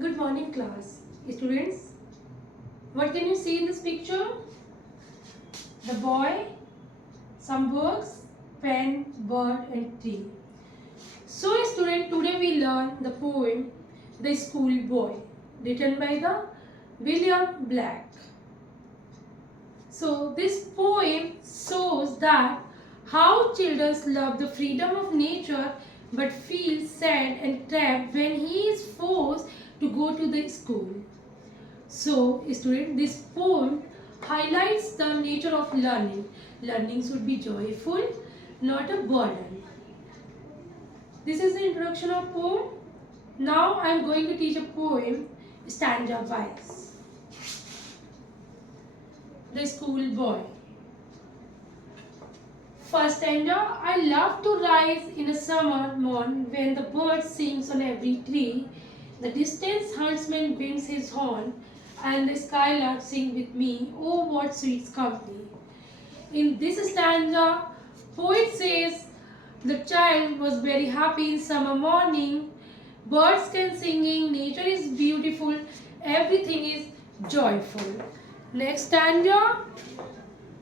Good morning, class. Students, what can you see in this picture? The boy, some books, pen, bird and tree. So student, today we learn the poem The School Boy, written by the William Black. So this poem shows that how children love the freedom of nature but feel sad and trapped when he is forced to go to the school. So, student, this poem highlights the nature of learning. Learning should be joyful, not a burden. This is the introduction of poem. Now I am going to teach a poem stanza wise. The School Boy. First stanza. I love to rise in a summer morn when the bird sings on every tree. The distant huntsman winds his horn and the skylark sing with me. Oh, what sweet company! In this stanza, poet says the child was very happy in summer morning. Birds can singing, nature is beautiful, everything is joyful. Next stanza.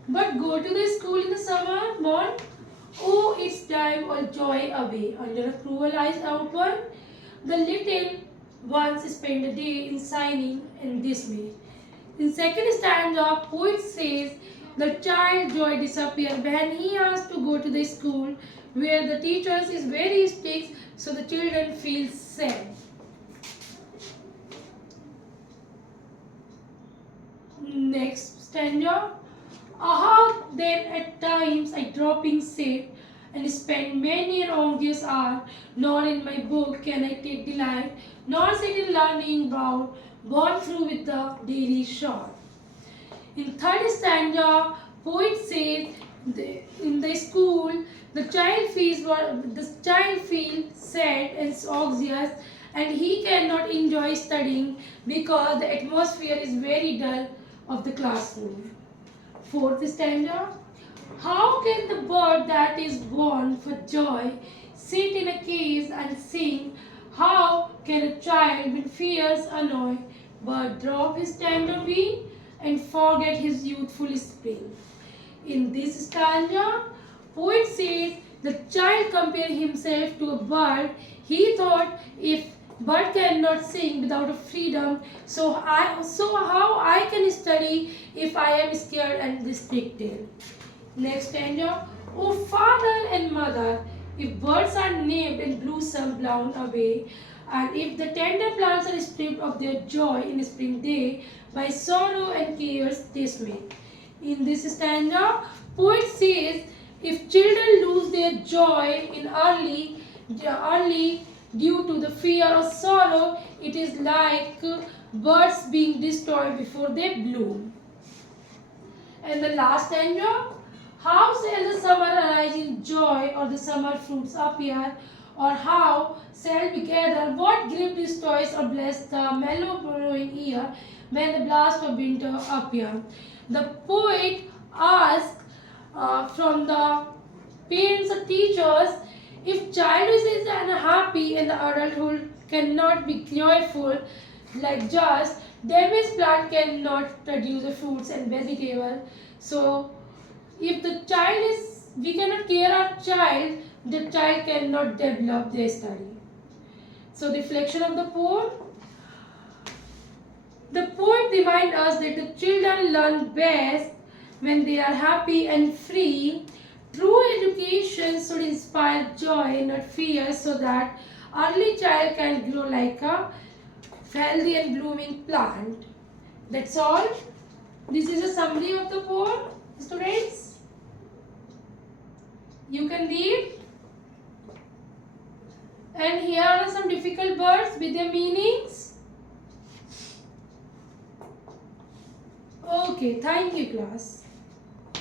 But go to the school in the summer morn. Oh, it's drive all joy away. Under a cruel eyes open, the little ones spend a day in sighing and dismay. In second stanza, poet says the child joy disappears when he has to go to the school where the teachers is very strict, so the children feel sad. Next stanza. Aha, then at times I drop in sad and spend many an anxious hour, nor in my book can I take delight, nor sit in learning bound, borne through with the daily shore. In third stanza, poet says, in the school, the child feels sad and anxious, and he cannot enjoy studying because the atmosphere is very dull of the classroom. Fourth stanza. How can the bird that is born for joy sit in a cage and sing? How can a child with fears annoy but drop his tender wing and forget his youthful spring? In this stanza, poet says the child compared himself to a bird. He thought, if bird cannot sing without a freedom, so how I can study if I am scared and restricted. Next stanza. Oh father and mother, if birds are named and blossom blown away, and if the tender plants are stripped of their joy in spring day by sorrow and cares dismay. In this stanza, poet says if children lose their joy in early due to the fear or sorrow, it is like birds being destroyed before they bloom. And the last stanza. How shall the summer arise in joy or the summer fruits appear? Or how shall we gather what grief destroys or bless the mellow blowing ear when the blast of winter appear? The poet asks from the parents or teachers, if childhood is unhappy and the adulthood cannot be joyful like just, damaged plant cannot produce the fruits and vegetables. So if the child is, we cannot care our child, the child cannot develop their study. So reflection of the poem. The poet reminds us that the children learn best when they are happy and free. True education should inspire joy, not fear, so that early child can grow like a healthy and blooming plant. That's all. This is a summary of the poem, students. You can read. And here are some difficult words with their meanings. Okay, thank you, class.